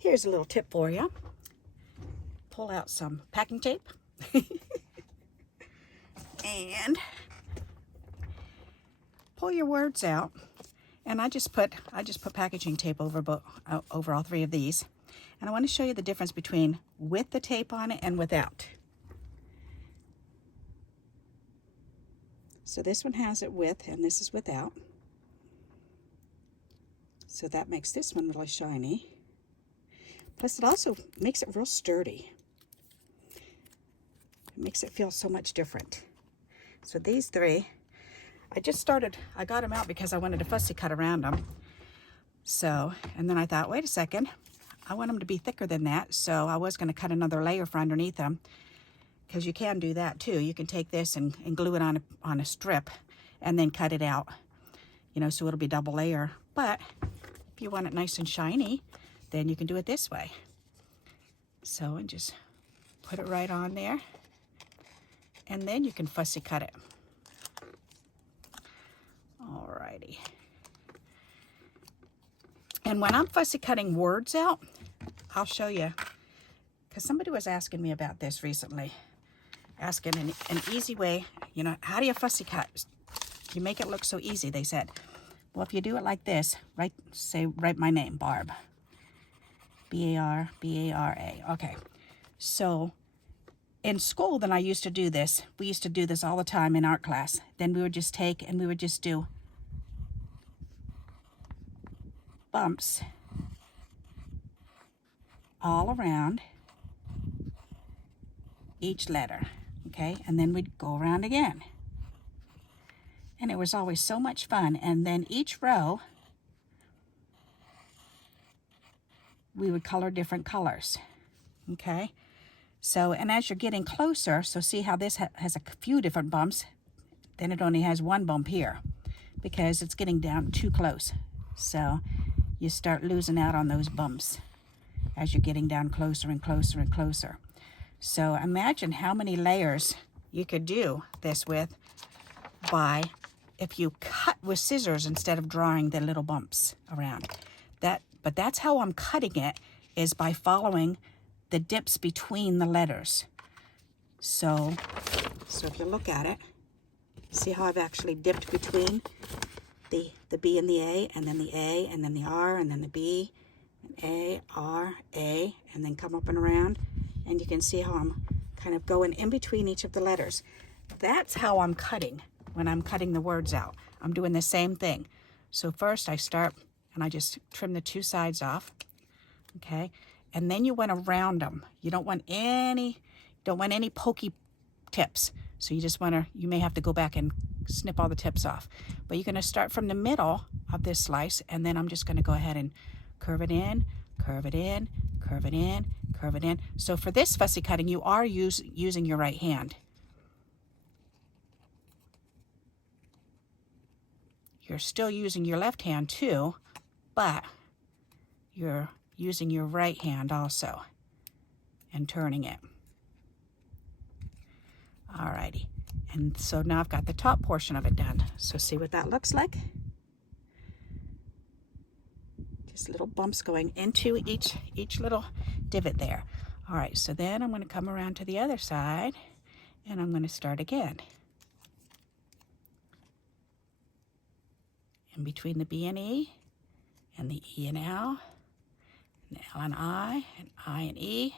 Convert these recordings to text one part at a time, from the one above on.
Here's a little tip for you. Pull out some packing tape and pull your words out. And I just put packaging tape over all three of these. And I want to show you the difference between with the tape on it and without. So this one has it with, and this is without. So that makes this one really shiny. Plus it also makes it real sturdy. It makes it feel so much different. So these three, I got them out because I wanted to fussy cut around them. So, and then I thought, wait a second, I want them to be thicker than that. So I was going to cut another layer for underneath them, because you can do that too. You can take this and glue it on a strip and then cut it out, you know, so it'll be double layer. But if you want it nice and shiny, then you can do it this way. So, and just put it right on there, and then you can fussy cut it. Alrighty. And when I'm fussy cutting words out, I'll show you, because somebody was asking me about this recently, asking an easy way, you know, how do you fussy cut? You make it look so easy, they said. Well, if you do it like this, write my name, Barb. B-A-R-B-A-R-A. Okay. So in school, then I used to do this. We used to do this all the time in art class. Then we would just take and we would just do bumps all around each letter. Okay, and then we'd go around again. And it was always so much fun. And then each row, we would color different colors. Okay, so, and as you're getting closer, so see how this has a few different bumps, then it only has one bump here, because it's getting down too close. So you start losing out on those bumps as you're getting down closer and closer and closer. So imagine how many layers you could do this with by, if you cut with scissors instead of drawing the little bumps around. But that's how I'm cutting it, is by following the dips between the letters. So if you look at it, see how I've actually dipped between the B and the A, and then the A, and then the R, and then the B, and A, R, A, and then come up and around. And you can see how I'm kind of going in between each of the letters. That's how I'm cutting when I'm cutting the words out. I'm doing the same thing. So first I start and I just trim the two sides off, okay? And then you want to round them. You don't want any pokey tips. So you just want to, you may have to go back and snip all the tips off. But you're going to start from the middle of this slice, and then I'm just going to go ahead and curve it in, curve it in, curve it in, curve it in. So for this fussy cutting, you are using your right hand. You're still using your left hand too, but you're using your right hand also and turning it. Alrighty, and so now I've got the top portion of it done. So see what that looks like? Just little bumps going into each little divot there. All right, so then I'm going to come around to the other side, and I'm going to start again. In between the B and E, and the E and L and I and E,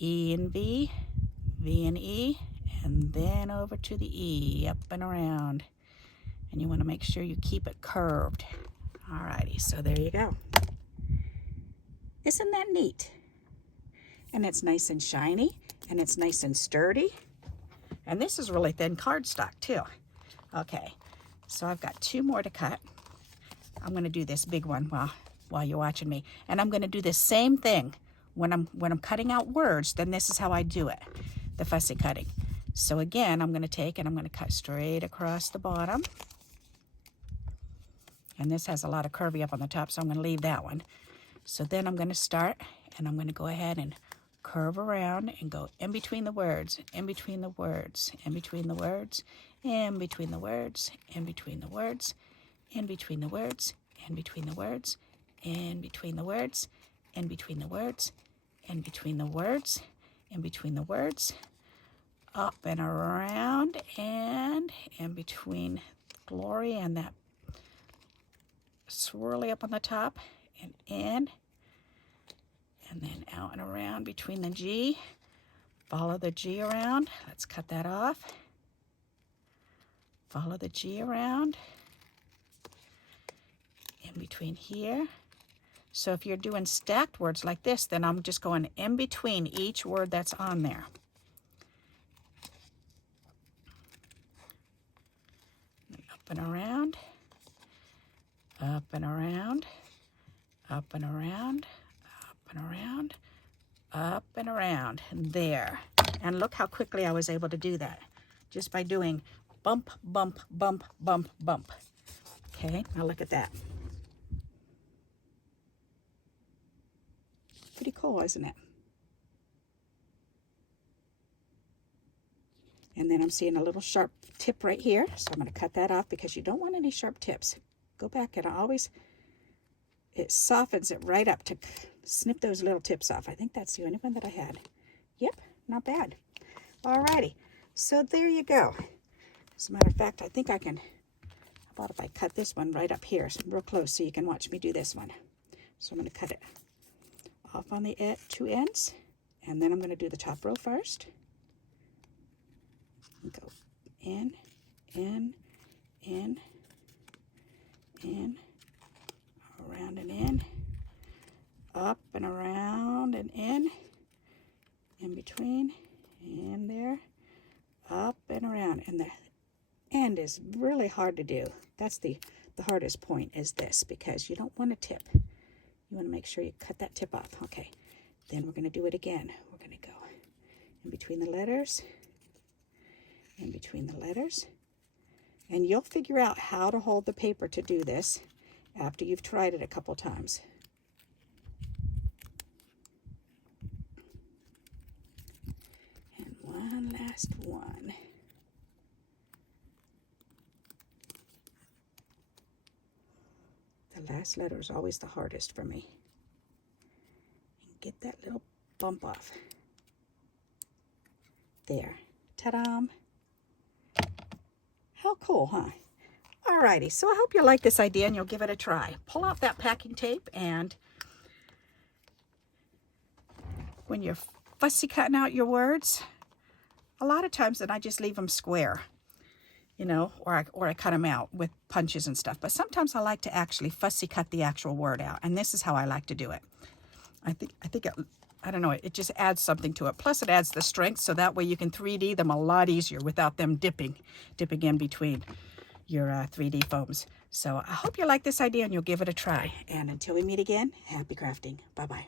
E and V, V and E, and then over to the E, up and around. And you want to make sure you keep it curved. Alrighty, so there you go. Isn't that neat? And it's nice and shiny, and it's nice and sturdy. And this is really thin cardstock too. Okay, so I've got two more to cut. I'm going to do this big one while you're watching me. And I'm going to do the same thing when I'm cutting out words. Then this is how I do it, the fussy cutting. So again, I'm going to take and I'm going to cut straight across the bottom. And this has a lot of curvy up on the top, so I'm going to leave that one. So then I'm going to start, and I'm going to go ahead and curve around and go in between the words, in between the words, in between the words, in between the words, in between the words, in between the words, in between the words, in between the words, in between the words, in between the words, in between the words, up and around, and in between glory and that swirly up on the top, and in, and then out and around between the G. Follow the G around. Let's cut that off. Follow the G around. In between here. So if you're doing stacked words like this, then I'm just going in between each word that's on there. Up and around, up and around, up and around, up and around, up and around, and there. And look how quickly I was able to do that, just by doing bump, bump, bump, bump, bump. Okay, now look at that. Pretty cool, isn't it? And then I'm seeing a little sharp tip right here, so I'm going to cut that off because you don't want any sharp tips. Go back and it softens it right up to snip those little tips off. I think that's the only one that I had. Yep, not bad. Alrighty, so there you go. As a matter of fact, I think I can, how about if I cut this one right up here, so real close, so you can watch me do this one. So I'm going to cut it off on the two ends, and then I'm going to do the top row first. Go in, in, in, in, around and in, up and around and in between, in there, up and around. And the end is really hard to do. That's the hardest point is this, because you don't want to tip. You want to make sure you cut that tip off. Okay, then we're going to do it again. We're going to go in between the letters, in between the letters. And you'll figure out how to hold the paper to do this after you've tried it a couple times. And one last one. The last letter is always the hardest for me. And get that little bump off. There. Ta-da! How cool, huh? Alrighty, so I hope you like this idea and you'll give it a try. Pull out that packing tape, and when you're fussy cutting out your words, a lot of times then I just leave them square, you know, or I cut them out with punches and stuff. But sometimes I like to actually fussy cut the actual word out, and this is how I like to do it. I think it, I don't know, it just adds something to it. Plus it adds the strength, so that way you can 3D them a lot easier without them dipping in between your 3D foams. So I hope you like this idea and you'll give it a try. And until we meet again, happy crafting. Bye-bye.